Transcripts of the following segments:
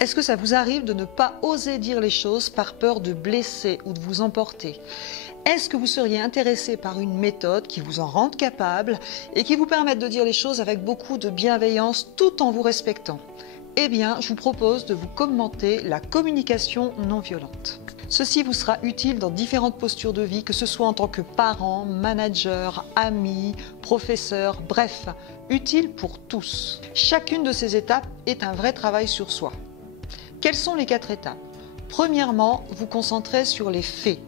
Est-ce que ça vous arrive de ne pas oser dire les choses par peur de blesser ou de vous emporter? Est-ce que vous seriez intéressé par une méthode qui vous en rende capable et qui vous permette de dire les choses avec beaucoup de bienveillance tout en vous respectant? Eh bien, je vous propose de vous commenter la communication non violente. Ceci vous sera utile dans différentes postures de vie, que ce soit en tant que parent, manager, ami, professeur, bref, utile pour tous. Chacune de ces étapes est un vrai travail sur soi. Quelles sont les 4 étapes? Premièrement, vous concentrez sur les faits.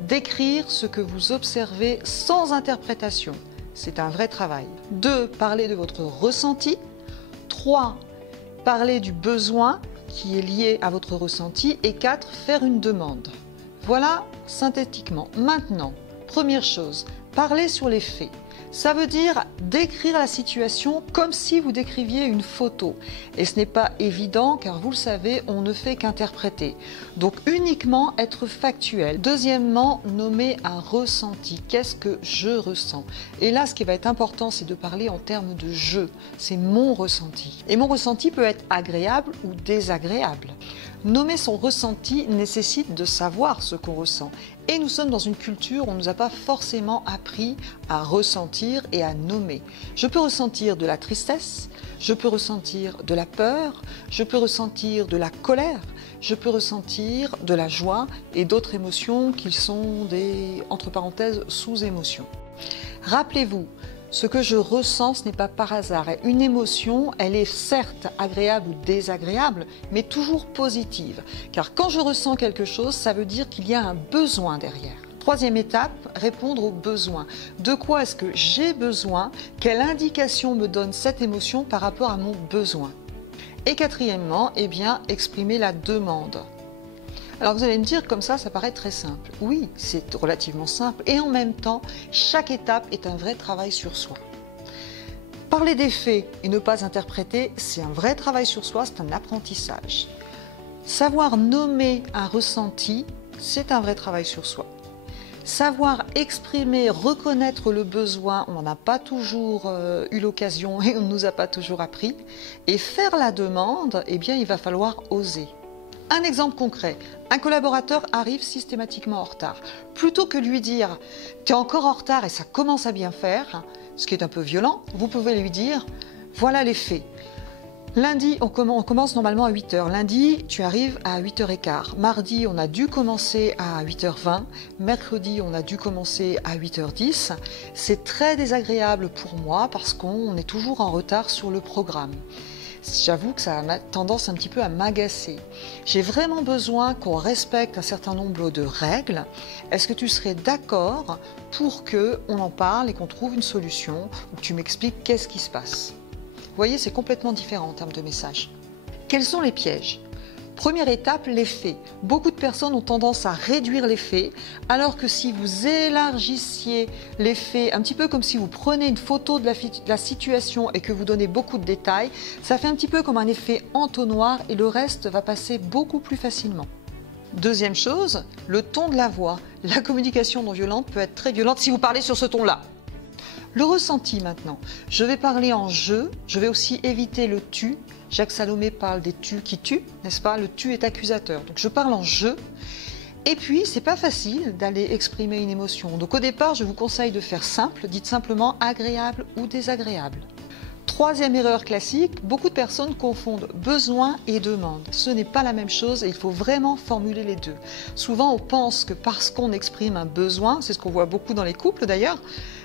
Décrire ce que vous observez sans interprétation. C'est un vrai travail. 2. Parler de votre ressenti. 3. Parler du besoin qui est lié à votre ressenti. Et 4. Faire une demande. Voilà synthétiquement. Maintenant, première chose, parler sur les faits. Ça veut dire décrire la situation comme si vous décriviez une photo. Et ce n'est pas évident car vous le savez, on ne fait qu'interpréter. Donc uniquement être factuel. Deuxièmement, nommer un ressenti. Qu'est-ce que je ressens? Et là, ce qui va être important, c'est de parler en termes de je. C'est mon ressenti. Et mon ressenti peut être agréable ou désagréable. Nommer son ressenti nécessite de savoir ce qu'on ressent. Et nous sommes dans une culture où on ne nous a pas forcément appris à ressentir et à nommer. Je peux ressentir de la tristesse, je peux ressentir de la peur, je peux ressentir de la colère, je peux ressentir de la joie et d'autres émotions qui sont des, entre parenthèses, sous-émotions. Rappelez-vous, ce que je ressens, ce n'est pas par hasard. Une émotion, elle est certes agréable ou désagréable, mais toujours positive. Car quand je ressens quelque chose, ça veut dire qu'il y a un besoin derrière. Troisième étape, répondre aux besoins. De quoi est-ce que j'ai besoin? Quelle indication me donne cette émotion par rapport à mon besoin? Et quatrièmement, eh bien, exprimer la demande. Alors vous allez me dire, comme ça paraît très simple. Oui, c'est relativement simple et en même temps, chaque étape est un vrai travail sur soi. Parler des faits et ne pas interpréter, c'est un vrai travail sur soi, c'est un apprentissage. Savoir nommer un ressenti, c'est un vrai travail sur soi. Savoir exprimer, reconnaître le besoin, on n'en a pas toujours eu l'occasion et on ne nous a pas toujours appris. Et faire la demande, eh bien, il va falloir oser. Un exemple concret, un collaborateur arrive systématiquement en retard. Plutôt que lui dire « tu es encore en retard et ça commence à bien faire », ce qui est un peu violent, vous pouvez lui dire « voilà les faits. Lundi, on commence normalement à 8h. Lundi, tu arrives à 8h15. Mardi, on a dû commencer à 8h20. Mercredi, on a dû commencer à 8h10. C'est très désagréable pour moi parce qu'on est toujours en retard sur le programme. J'avoue que ça a tendance un petit peu à m'agacer. J'ai vraiment besoin qu'on respecte un certain nombre de règles. Est-ce que tu serais d'accord pour qu'on en parle et qu'on trouve une solution ou que tu m'expliques qu'est-ce qui se passe? Vous voyez, c'est complètement différent en termes de message. Quels sont les pièges? Première étape, les faits. Beaucoup de personnes ont tendance à réduire les faits, alors que si vous élargissiez les faits, un petit peu comme si vous prenez une photo de la situation et que vous donnez beaucoup de détails, ça fait un petit peu comme un effet entonnoir et le reste va passer beaucoup plus facilement. Deuxième chose, le ton de la voix. La communication non violente peut être très violente si vous parlez sur ce ton-là. Le ressenti maintenant. Je vais parler en je vais aussi éviter le tu. Jacques Salomé parle des tu qui tuent, n'est-ce pas? Le tu est accusateur. Donc je parle en je. Et puis, c'est pas facile d'aller exprimer une émotion. Donc au départ, je vous conseille de faire simple. Dites simplement agréable ou désagréable. Troisième erreur classique, beaucoup de personnes confondent besoin et demande. Ce n'est pas la même chose et il faut vraiment formuler les deux. Souvent, on pense que parce qu'on exprime un besoin, c'est ce qu'on voit beaucoup dans les couples d'ailleurs,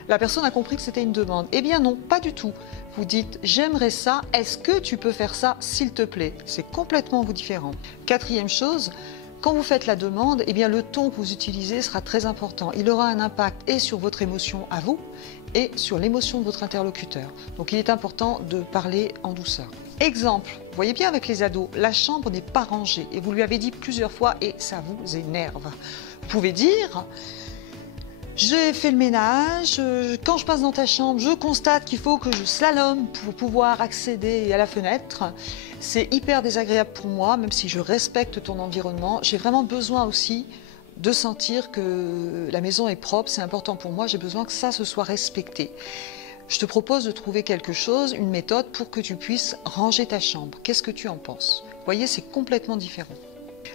la personne a compris que c'était une demande. Eh bien non, pas du tout. Vous dites « j'aimerais ça, est-ce que tu peux faire ça s'il te plaît ?» C'est complètement différent. Quatrième chose, quand vous faites la demande, eh bien le ton que vous utilisez sera très important. Il aura un impact et sur votre émotion à vous et sur l'émotion de votre interlocuteur. Donc il est important de parler en douceur. Exemple, vous voyez bien avec les ados, la chambre n'est pas rangée et vous lui avez dit plusieurs fois et ça vous énerve. Vous pouvez dire « j'ai fait le ménage, quand je passe dans ta chambre, je constate qu'il faut que je slalome pour pouvoir accéder à la fenêtre. C'est hyper désagréable pour moi, même si je respecte ton environnement. J'ai vraiment besoin aussi de sentir que la maison est propre, c'est important pour moi, j'ai besoin que ça se soit respecté. Je te propose de trouver quelque chose, une méthode pour que tu puisses ranger ta chambre. Qu'est-ce que tu en penses? Vous voyez, c'est complètement différent.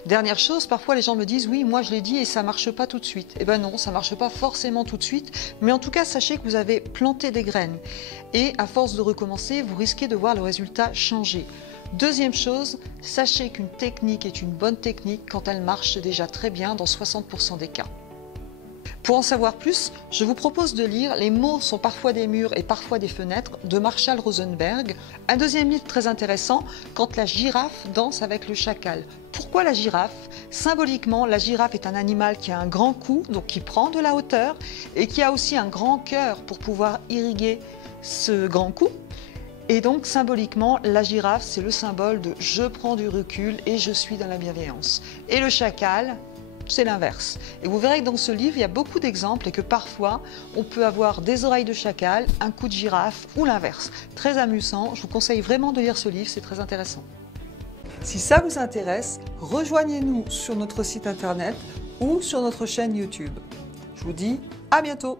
Dernière chose, parfois les gens me disent « oui, moi je l'ai dit et ça ne marche pas tout de suite ». Eh bien non, ça ne marche pas forcément tout de suite, mais en tout cas, sachez que vous avez planté des graines. Et à force de recommencer, vous risquez de voir le résultat changer. Deuxième chose, sachez qu'une technique est une bonne technique quand elle marche déjà très bien dans 60% des cas. Pour en savoir plus, je vous propose de lire Les mots sont parfois des murs et parfois des fenêtres de Marshall Rosenberg. Un deuxième livre très intéressant, Quand la girafe danse avec le chacal. Pourquoi la girafe? Symboliquement, la girafe est un animal qui a un grand cou, donc qui prend de la hauteur, et qui a aussi un grand cœur pour pouvoir irriguer ce grand cou. Et donc symboliquement, la girafe, c'est le symbole de je prends du recul et je suis dans la bienveillance. Et le chacal, c'est l'inverse. Et vous verrez que dans ce livre, il y a beaucoup d'exemples et que parfois, on peut avoir des oreilles de chacal, un cou de girafe ou l'inverse. Très amusant, je vous conseille vraiment de lire ce livre, c'est très intéressant. Si ça vous intéresse, rejoignez-nous sur notre site internet ou sur notre chaîne YouTube. Je vous dis à bientôt!